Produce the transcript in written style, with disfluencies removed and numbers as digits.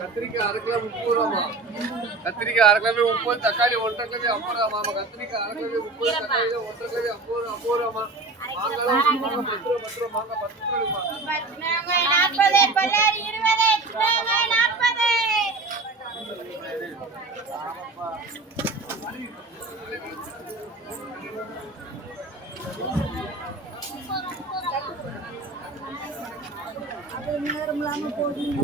கத்திரிக்காய் 1/2 கிலோ 30 ரூபாமா. கத்திரிக்காய் 1/2 கிலோ 30, தக்காளி 1/2 கிலோ 50 ரூபாமா. கத்திரிக்காய் 1/2 கிலோ 30, தக்காளி 1/2 கிலோ 50 ரூபாமா. மாங்காய் 10 ரூபா, மாங்காய் 10 ரூபாமா. 40 பல்லாரி 20 சின்னவங்க 40. அது நேரம் இல்லாம போடுங்க.